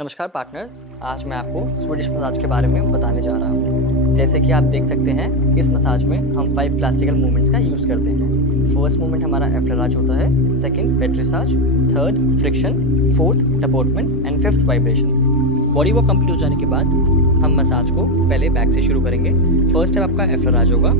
नमस्कार पार्टनर्स, आज मैं आपको स्वीडिश मसाज के बारे में बताने जा रहा हूँ। जैसे कि आप देख सकते हैं, इस मसाज में हम 5 क्लासिकल मूवमेंट्स का यूज़ करते हैं। फर्स्ट मूवमेंट हमारा एफ्लेराज होता है, second petrissage, third friction, fourth tapotement and fifth vibration. Body work complete हो जाने के बाद हम मसाज को पहले बैक से शुरू करेंगे। फर्स्ट स्टेप आपका एफ्लेराज होगा।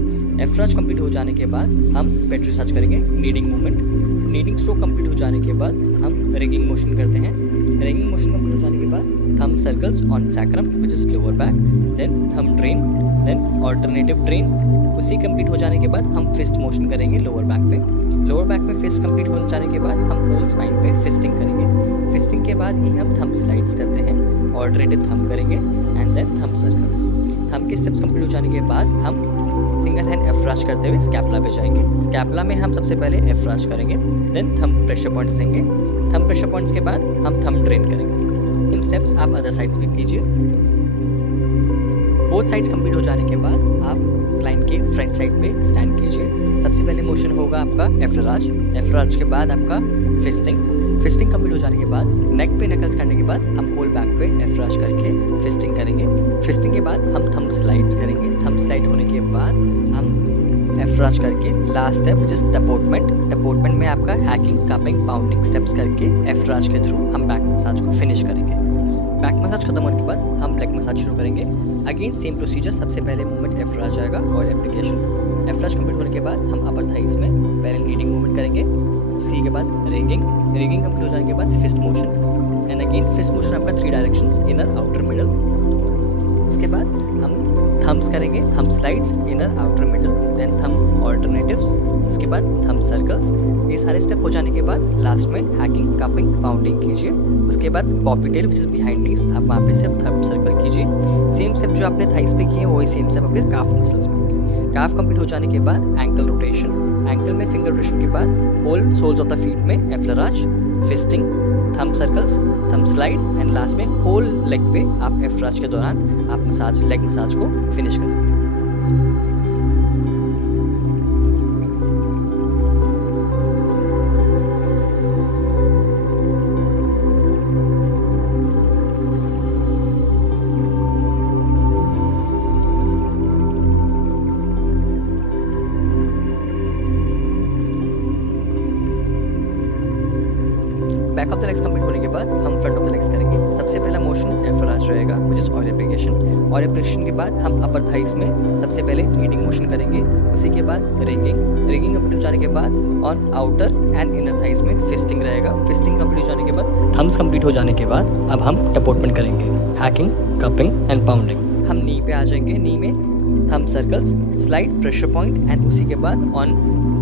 एफ्लेराज कंप्लीट हो जाने के बाद हम पेट्रिसाज करेंगे, kneading movement. Kneading stroke complete हो जाने के बाद हम रिंगिंग मोशन करते हैं। रिंगिंग मोशन कंप्लीट हो जाने के बाद thumb circles on sacrum which is lower back, then thumb drain, then alternative drain. उसी कंप्लीट हो जाने के बाद हम फिस्ट मोशन करेंगे लोअर बैक पे। लोअर बैक में फिस्ट कंप्लीट हो जाने के बाद हम होल स्पाइन पे फिस्टिंग करेंगे। फिस्टिंग के बाद ही हम थंब स्लाइड्स करते हैं, ऑल्टरनेटिव थंब करेंगे and then thumb circles. Thumb के स्टेप्स कंप्लीट हो जाने के बाद हम सिंगल हैंड एफ्राज करते हुए स्कैपुला पे जाएंगे। स्कैपुला में हम सबसे पहले एफ्राज करेंगे, देन थंब प्रेशर पॉइंट्स देंगे। थंब प्रेशर पॉइंट्स के बाद हम थंब ड्रेन करेंगे। इन स्टेप्स आप अदर साइड्स भी कीजिए। बोथ साइड्स कंप्लीट हो जाने के बाद आप क्लाइंट के फ्रंट साइड पे स्टैंड कीजिए। सबसे पहले मोशन होगा आपका एफ्लेराज। एफ्लेराज के बाद आपका फिस्टिंग। फिस्टिंग कंप्लीट हो जाने के बाद नेक पे नकल्स करने के बाद हम होल बैक पे एफ्लेराज करके फिस्टिंग करेंगे। फिस्टिंग के बाद हम थंब स्लाइड्स करेंगे। थंब स्लाइड होने के बाद हम एफ्लेराज करके लास्ट स्टेप विच इज टपोटमेंट। टपोटमेंट में आपका हैकिंग, कपिंग, पाउंडिंग स्टेप्स करके एफ्लेराज के थ्रू हम बैक मसाज को फिनिश करेंगे। बैक मसाज खत्म होने के बाद हम लेग मसाज शुरू करेंगे। अगेन सेम प्रोसीजर, सबसे पहले मूवमेंट एफ्लेराज आएगा और एप्लीकेशन। एफ्लेराज कंप्लीट होने के बाद हम अपर थाइस में पहले लीडिंग मूवमेंट करेंगे। उसके के बाद रिंगिंग कंप्लीट हो जाने के बाद fist motion and again fist motion आपका 3 डायरेक्शंस, इनर, आउटर, मिडल। उसके बाद हम थम्स करेंगे, thumb slides, inner, outer, middle, then thumb alternatives. उसके बाद थंब सर्कल्स। ये सारे स्टेप हो जाने के बाद लास्ट में हैकिंग, कपिंग, पाउंडिंग कीजिए। उसके बाद popliteal which is behind knees, आप वहाँ पे सिर्फ थंब सर्कल कीजिए। सेम स्टेप जो आपने थाइस पे किए वही सेम स्टेप आपके काफ मसल्स में। काफ कंप्लीट हो जाने के बाद एंकल रोटेशन। एंकल में फिंगर रोटेशन के बाद whole soles of the feet में effleurage, fisting, thumb circles, thumb slide and last में होल लेग पे आप एफ्लेराज के दौरान आप मसाज, लेग मसाज को फिनिश करेंगे। Back of the legs complete होने के बाद हम फ्रंट ऑफ द लेग्स करेंगे। सबसे पहला मोशन एफ्लेराज रहेगा which is oil application. Oil application के बाद हम अपर थाइस में सबसे पहले लीडिंग मोशन करेंगे। उसी के बाद रिंगिंग कंप्लीट हो जाने के बाद on outer and inner thighs में फिस्टिंग रहेगा। फिस्टिंग कंप्लीट हो जाने के बाद थम्स कंप्लीट हो जाने के बाद अब हम टपोटमेंट करेंगे, हैकिंग, कपिंग एंड पाउंडिंग। हम नी पे आ जाएंगे। नी में thumb circles, slide, pressure point and उसी के बाद on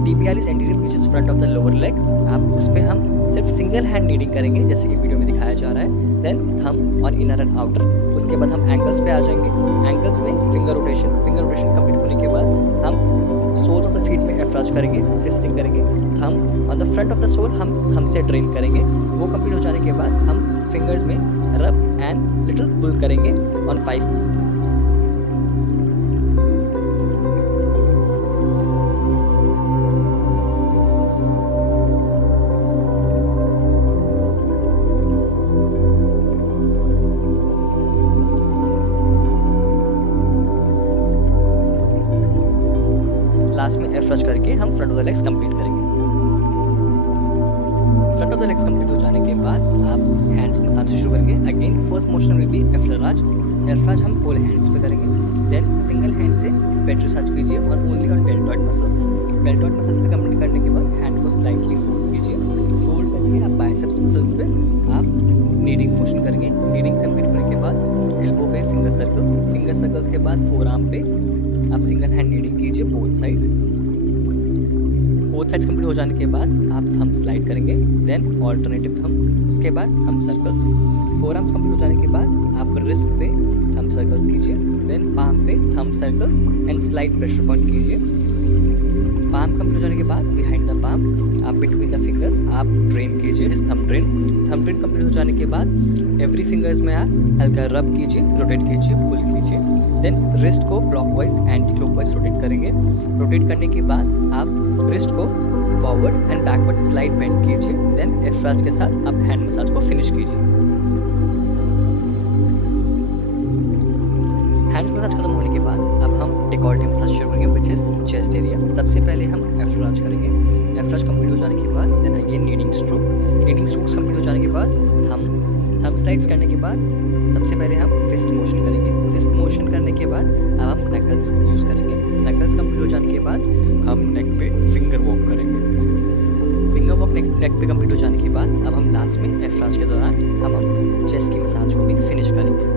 tibialis anterior which is front of the lower leg, आप उस पर हम सिर्फ सिंगल हैंड नीडिंग करेंगे जैसे कि वीडियो में दिखाया जा रहा है। Then thumb on inner and outer. उसके बाद हम एंकल्स पे आ जाएंगे। एंकल्स में फिंगर रोटेशन कंप्लीट होने के बाद हम सोल्स ऑफ द फीट में एफ्लेराज करेंगे, फिस्टिंग करेंगे। Thumb on the front of the sole हम थंब से ड्रेन करेंगे। वो कंप्लीट हो जाने के बाद हम फिंगर्स में रब एंड लिटिल पुल करेंगे ऑन 5। लास्ट में एफ्लेराज करके हम front of the legs complete करेंगे। Front of the legs complete हो जाने के बाद आप हैंड्स मसाज शुरू करेंगे। Again first motion will be effleurage. Effleurage हम होल हैंड्स पे करेंगे। देन सिंगल हैंड से पेट्रिसाज कीजिए और only on deltoid muscle. Deltoid muscles पे कंप्लीट करने के बाद हैंड को स्लाइटली फोल्ड कीजिए। फोल्ड करके आप बाइसेप्स मसल्स पे आप नीडिंग मोशन करेंगे। नीडिंग कंप्लीट करने के बाद एल्बो पे फिंगर सर्कल्स के बाद फोर आर्म पे आप सिंगल हैंड नीडिंग कीजिए बोथ साइड्स कंप्लीट हो जाने के बाद आप थंब स्लाइड करेंगे। देन ऑल्टरनेटिव थंब, उसके बाद thumb circles. Four arms complete हो जाने के बाद आप रिस्ट पे थंब सर्कल्स कीजिए। देन पाम पे thumb circles and slide pressure point कीजिए। पाम कंप्लीट हो जाने के बाद बिहाइंड द पाम आप बिटवीन द फिंगर्स आप ड्रेन कीजिए, थंब ड्रेन कंप्लीट हो जाने के बाद एवरी फिंगर्स में आप हल्का रब कीजिए, रोटेट कीजिए, पुल कीजिए। देन रिस्ट को क्लॉकवाइज एंटी क्लॉकवाइज रोटेट करेंगे। रोटेट करने के बाद आप रिस्ट को forward and backward slide bend कीजिए। देन एफ्लेराज के साथ आप हैंड मसाज को फिनिश कीजिए। फेस मसाज खत्म होने के बाद अब हम डेकोल्टे मसाज शुरू करेंगे विच इज़ चेस्ट एरिया। सबसे पहले हम एफ्रोराज करेंगे। एफ्रोराज कंप्लीट हो जाने के बाद then again kneading stroke. Kneading strokes complete हो जाने के बाद हम थंब स्लाइड्स करने के बाद सबसे पहले हम फिस्ट मोशन करेंगे। फिस्ट मोशन करने के बाद अब हम नकल्स यूज़ करेंगे। नकल्स कंप्लीट हो जाने के बाद हम नेक पे फिंगर वॉक करेंगे। फिंगर वॉक नेक पे कंप्लीट हो जाने के बाद अब हम लास्ट में एफ्रोराज के दौरान हम चेस्ट की मसाज को भी फिनिश करेंगे।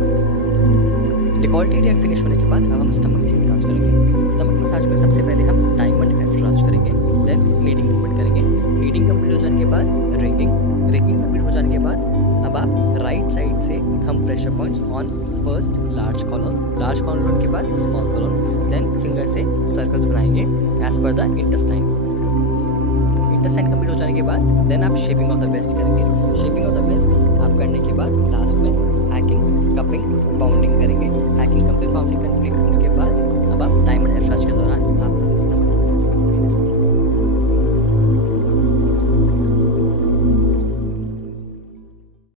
डेकोल्टे एरिया फिनिश होने के बाद अब हम स्टमक की मसाज करेंगे। स्टमक मसाज में सबसे पहले हम डायमंड एफ्रोराज करेंगे, देन नीडिंग मूवमेंट करेंगे। नीडिंग कंप्लीट हो जाने के बाद रिंगिंग कंप्लीट हो जाने के बाद अब आप राइट साइड से thumb pressure points on first large colon के बाद स्मॉल कॉलम, देन फिंगर से सर्कल्स बनाएंगे as per the intestine complete हो जाने के बाद देन आप शेपिंग ऑफ द वेस्ट करेंगे। शेपिंग ऑफ द वेस्ट आप करने के बाद लास्ट में हैकिंग, कपिंग, बाउंडिंग करेंगे। हैकिंग, कपिंग, बाउंडिंग कंप्लीट करने के बाद अब आप डायमंड एफ्रोराज के दौरान